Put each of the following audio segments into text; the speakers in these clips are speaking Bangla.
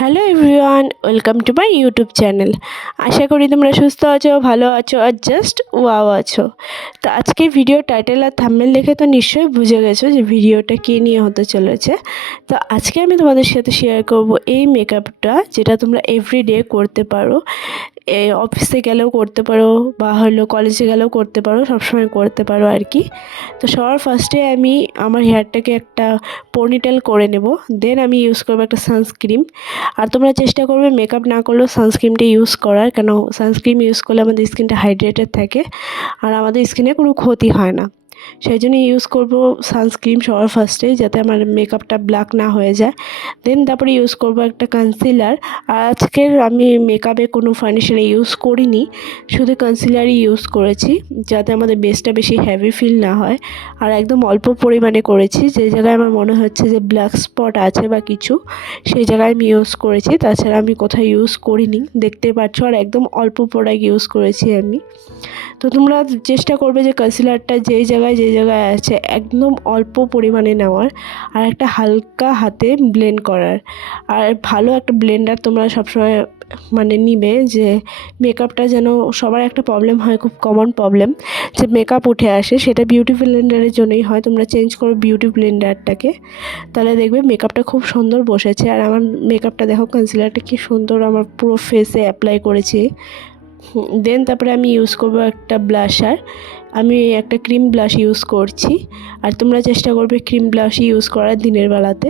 Hello everyone, welcome to my YouTube channel. আশা করি তোমরা সুস্থ আছো, ভালো আছো আর জাস্ট ওয়াও আছো। তো আজকের ভিডিও টাইটেল আর থাম্বনেল দেখে তো নিশ্চয়ই বুঝে গেছো যে ভিডিওটা কী নিয়ে হতে চলেছে। তো আজকে আমি তোমাদের সাথে শেয়ার করব এই মেকআপটা, যেটা তোমরা এভরিডে করতে পারো। অফিসে গেলেও করতে পারো বা কলেজে গেলেও করতে পারো, সবসময় করতে পারো আর কি। তো সবার ফার্স্টে আমি আমার হেয়ারটাকে একটা পনিটেল করে নেব। দেন আমি ইউজ করবো একটা সানস্ক্রিন। আর তোমরা চেষ্টা করবে মেকআপ না করলেও সানস্ক্রিনটা ইউজ করার, কেন সানস্ক্রিন ইউজ করলে আমাদের স্কিনটা হাইড্রেটেড থাকে আর আমাদের স্কিনে কোনো ক্ষতি হয় না। সেই জন্য ইউজ করবো সানস্ক্রিন সবার ফার্স্টে, যাতে আমার মেকআপটা ব্ল্যাক না হয়ে যায়। দেন তারপরে ইউজ করবো একটা কনসিলার। আর আজকের আমি মেকআপে কোনো ফাউন্ডেশন ইউজ করিনি, শুধু কনসিলারই ইউজ করেছি, যাতে আমাদের বেসটা বেশি হেভি ফিল না হয়। আর একদম অল্প পরিমাণে করেছি, যে জায়গায় আমার মনে হচ্ছে যে ব্ল্যাক স্পট আছে বা কিছু, সেই জায়গায় আমি ইউজ করেছি। তাছাড়া আমি কোথাও ইউজ করিনি, দেখতে পাচ্ছ। আর একদম অল্প প্রোডাক্ট ইউজ করেছি আমি। তো তোমরা চেষ্টা করবে যে কনসিলারটা যেই জায়গায় আছে একদম অল্প পরিমাণে নেওয়ার, আর একটা হালকা হাতে ব্লেন্ড করার। আর ভালো একটা ব্লেন্ডার তোমরা সবসময় নিবে, যে মেকআপটা যেন, সবার একটা প্রবলেম হয়, খুব কমন প্রবলেম, যে মেকআপ উঠে আসে, সেটা বিউটি ব্লেন্ডারের জন্যই হয়। তোমরা চেঞ্জ করো বিউটি ব্লেন্ডারটাকে, তাহলে দেখবে মেকআপটা খুব সুন্দর বসেছে। আর আমার মেকআপটা দেখো, কনসিলারটা কি সুন্দর আমার পুরো ফেসে অ্যাপ্লাই করেছি। দেন তারপরে আমি ইউজ করব একটা ব্লাশার। আমি একটা ক্রিম ব্লাশ ইউজ করছি। আর তোমরা চেষ্টা করবে ক্রিম ব্লাশই ইউজ করার দিনের বেলাতে,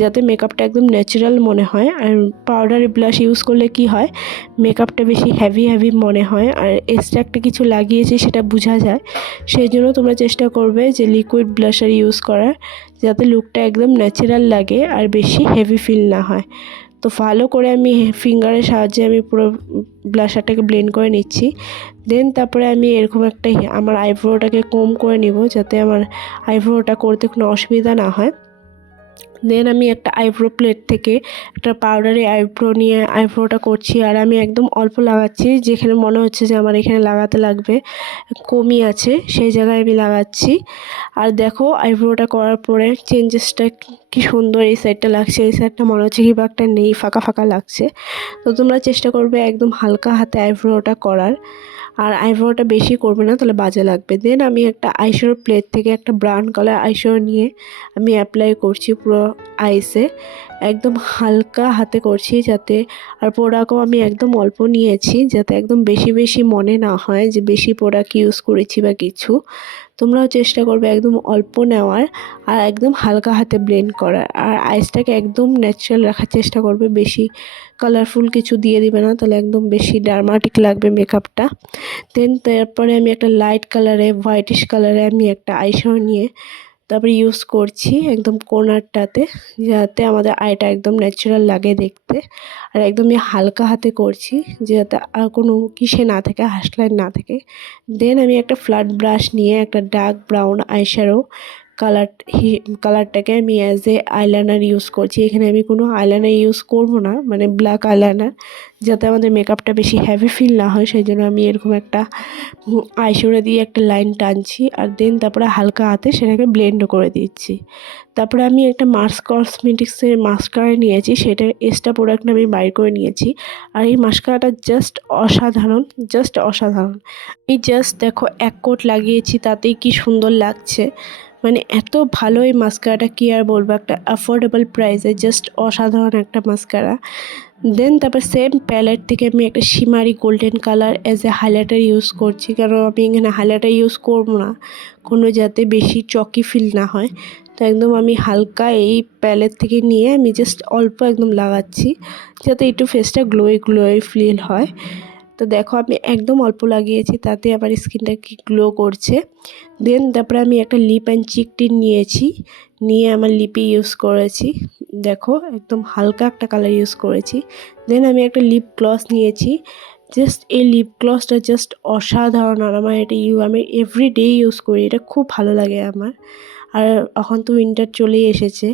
যাতে মেকআপটা একদম ন্যাচারাল মনে হয়। আর পাউডার ব্লাশ ইউজ করলে কি হয়, মেকআপটা বেশি হেভি মনে হয়, আর এক্সট্রা একটা কিছু লাগিয়েছি সেটা বোঝা যায়। সেই জন্য তোমরা চেষ্টা করবে যে লিকুইড ব্লাশার ইউজ করার, যাতে লুকটা একদম ন্যাচারাল লাগে আর বেশি হেভি ফিল না হয়। তো ভালো করে আমি ফিঙ্গারের সাহায্যে আমি পুরো ব্লাশারটাকে ব্লেন্ড করে নিচ্ছি। দেন তারপরে আমি এরকম একটা আমার আইব্রোটাকে কম করে নিব, যাতে আমার আইব্রোটা করতে কোনো অসুবিধা না হয়। দেন আমি একটা আইব্রো প্লেট থেকে একটা পাউডারে আইব্রো নিয়ে আইব্রোটা করছি। আর আমি একদম অল্প লাগাচ্ছি, যেখানে মনে হচ্ছে যে আমার এখানে লাগাতে লাগবে, কমই আছে, সেই জায়গায় আমি লাগাচ্ছি। আর দেখো আইব্রোটা করার পরে চেঞ্জেসটা কি সুন্দর, এই সাইডটা লাগছে, এই সাইডটা মনে হচ্ছে কি বা একটা নেই, ফাঁকা লাগছে। তো তোমরা চেষ্টা করবে একদম হালকা হাতে আইব্রোটা করার। আর আইব্রোটা বেশি করবে না, তাহলে বাজে লাগবে। দেন আমি একটা আইশ্যাডো প্লেট থেকে একটা ব্রাউন কালার আইশ্যাডো নিয়ে আমি অ্যাপ্লাই করছি পুরো আইসে, একদম হালকা হাতে করছি, যাতে, আর প্রোডাক্টও আমি একদম অল্প নিয়েছি, যাতে একদম বেশি মনে না হয় যে বেশি প্রোডাক্ট ইউজ করেছি বা কিছু। তোমরাও চেষ্টা করবে একদম অল্প নেওয়ার, আর একদম হালকা হাতে ব্লেন্ড করার। আর আইসটাকে একদম ন্যাচারাল রাখার চেষ্টা করবে, বেশি কালারফুল কিছু দিয়ে দিবে না, তাহলে একদম বেশি ড্রামাটিক লাগবে মেকআপটা। দেন তারপরে আমি একটা লাইট কালারে, হোয়াইটিশ কালারে আমি একটা আইশ্যাডো নিয়ে তারপরে ইউজ করছি একদম কর্নারটাতে, যাতে আমাদের আইটা একদম ন্যাচারাল লাগে দেখতে। আর একদমই হালকা হাতে করছি, যাতে আর কোনো কিসে না থাকে, হাসলাইন না থাকে। দেন আমি একটা ফ্ল্যাট ব্রাশ নিয়ে একটা ডার্ক ব্রাউন আইশ্যাডো কালারটাকে আমি অ্যাজ এ আইলাইনার ইউজ করছি। এখানে আমি কোনো আইলাইনার ইউজ করব না, ব্ল্যাক আইলাইনার, যাতে আমাদের মেকআপটা বেশি হেভি ফিল না হয়। সেই জন্য আমি এরকম একটা আইশ্যাডো দিয়ে একটা লাইন টানছি। আর দেন তারপরে হালকা হাতে সেটাকে ব্লেন্ডও করে দিচ্ছি। তারপরে আমি একটা মার্স কসমেটিক্সের মাস্কারা নিয়েছি, সেটার এক্সট্রা প্রোডাক্ট আমি বাইর করে নিয়েছি। আর এই মাস্কারাটা জাস্ট অসাধারণ। আমি জাস্ট দেখো এক কোট লাগিয়েছি, তাতেই কি সুন্দর লাগছে। এত ভালো এই মাস্কারাটা, কি আর বলবো, একটা অ্যাফোর্ডেবল প্রাইসে জাস্ট অসাধারণ একটা মাস্কারা। দেন তারপর সেম প্যালেট থেকে আমি একটা শিমারি golden colour as a highlighter use করছি, কারণ আমি এখানে হাইলাইটার ইউজ করবো না কোনো, যাতে বেশি চকি ফিল না হয়। তো একদম আমি হালকা এই প্যালেট থেকে নিয়ে আমি জাস্ট অল্প একদম লাগাচ্ছি, যাতে একটু ফেসটা গ্লোই ফিল হয়। তো দেখো আমি একদম অল্প লাগিয়েছি, তাতে আমার স্কিনটা কি গ্লো করছে। দেন তারপরে আমি একটা লিপ অ্যান্ড চিক টিন নিয়েছি, নিয়ে আমার লিপে ইউজ করেছি। দেখো একদম হালকা একটা কালার ইউজ করেছি। দেন আমি একটা লিপ গ্লস নিয়েছি, জাস্ট এই লিপ গ্লসটা জাস্ট অসাধারণ। আর আমার এটা আমি এভরিডে ইউজ করি, এটা খুব ভালো লাগে আমার। আর এখন তো উইন্টার চলেই এসেছে,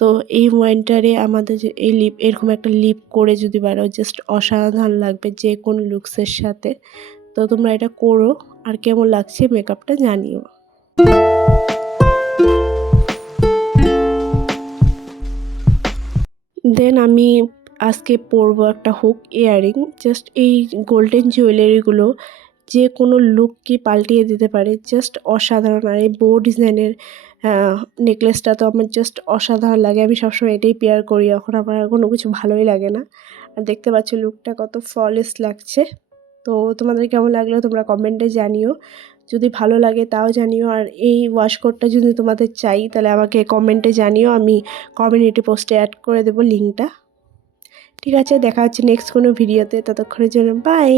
তো এই উইন্টারে আমাদের যে এই লিপ, এরকম একটা লিপ করে যদি বানাও, জাস্ট অসাধারণ লাগবে যে কোনো লুকসের সাথে। তো তোমরা এটা করো, আর কেমন লাগছে মেকআপটা জানিও। দেন আমি আজকে পরবো একটা হুক ইয়াররিং। জাস্ট এই গোল্ডেন জুয়েলারিগুলো যে কোনো লুককে পাল্টিয়ে দিতে পারে, জাস্ট অসাধারণ। আর এই বো ডিজাইনের নেকলেসটা তো আমার জাস্ট অসাধারণ লাগে, আমি সবসময় এটাই পেয়ার করি, এখন আমার আর কোনো কিছু ভালোই লাগে না। আর দেখতে পাচ্ছ লুকটা কত ফ্ললেস লাগছে। তো তোমাদের কেমন লাগলো তোমরা কমেন্টে জানিও, যদি ভালো লাগে তাও জানিও। আর এই ওয়াশ কোডটা যদি তোমাদের চাই তাহলে আমাকে কমেন্টে জানিও, আমি কমিউনিটি পোস্টে অ্যাড করে দেবো লিঙ্কটা। ঠিক আছে, দেখা হচ্ছে নেক্সট কোনো ভিডিওতে, ততক্ষণের জন্য বাই।